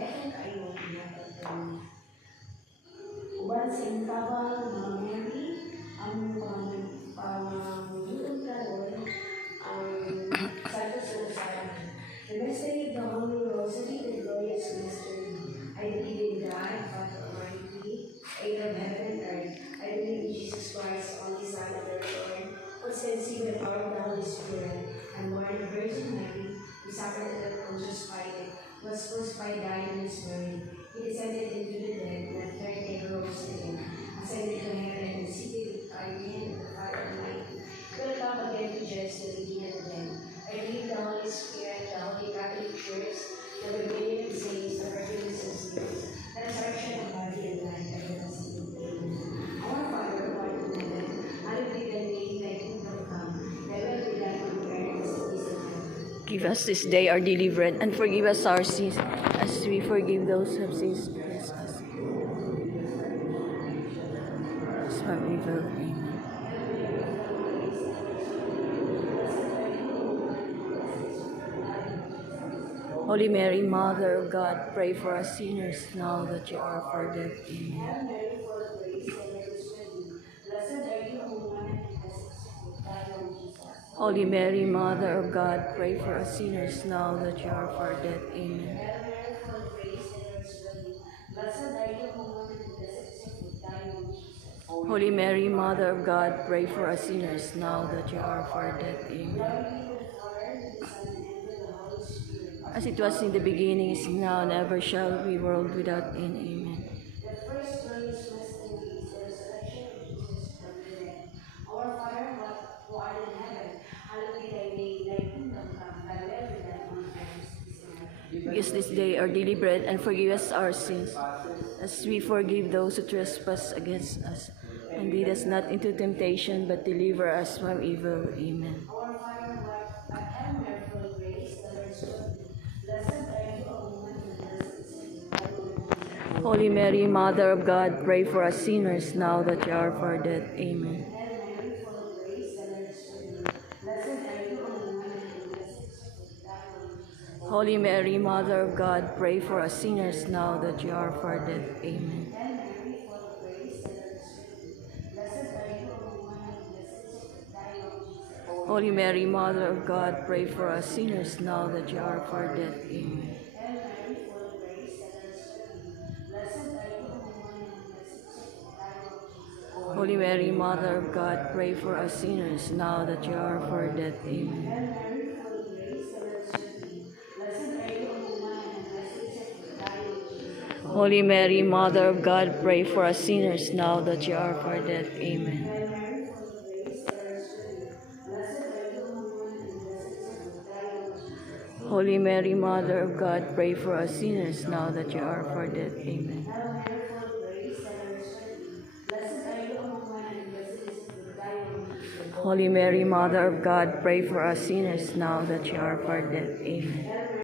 bekan kayo pinatagpang. Uban sa intabang mga Mary, ang pangulong karon ang Santo Rosario. The mystery of the Holy Rosary, the glorious mystery. I believe in God, Father Almighty, Creator of heaven and earth. I believe in Jesus Christ, only Son of our Lord, who was conceived by the power of the Holy Spirit, and born of the Virgin Mary, who suffered under Pontius Pilate, was crucified, died, and was buried. He descended into the dead, and the third day rose again, ascended to heaven, and seated at the right hand of the Father Almighty. He will come again to judge the living and the dead. I believe the Holy Spirit, the Holy Catholic Church, the communion of saints, the forgiveness of sins, the resurrection of body and life, everlasting. Amen. Our Father, who art in heaven, hallowed be thy name, thy kingdom come, thy will be done on earth as it is in heaven. Give us this day our daily bread, and forgive us our sins, as we forgive those who have sins against us. From evil. Amen. Holy Mary, Mother of God, pray for us sinners now that you are for death. Amen. Holy Mary, Mother of God, pray for us sinners now that you are for death. Amen. Holy Mary, Mother of God, pray for us sinners now that you are for death. Amen. As it was in the beginning, is now, and ever shall be, world without end. Amen. Our Father, who art in heaven, hallowed be thy name, thy kingdom come, thy will be done on earth as it is in heaven. Give us this day our daily bread, and forgive us our sins, as we forgive those who trespass against us. And lead us not into temptation, but deliver us from evil. Amen. Our Father, who art in heaven, art full of grace, the Lord is with thee. Blessed are you among women, and blessed is the fruit of thy womb. Holy Mary, Mother of God, pray for us sinners now that you are for death. Amen. Holy Mary, Mother of God, pray for us sinners now that you are for death. Amen. Holy Mary, Mother of God, pray for us sinners now that you are for death. Amen. Holy Mary, Mother of God, pray for us sinners now that you are for death. Amen. Holy Mary, Mother of God, pray for us sinners now that you are for death. Amen. Holy Mary, Mother of God, pray for us sinners now that you are for death. Amen. Holy Mary, Mother of God, pray for us sinners now that you are for death. Amen.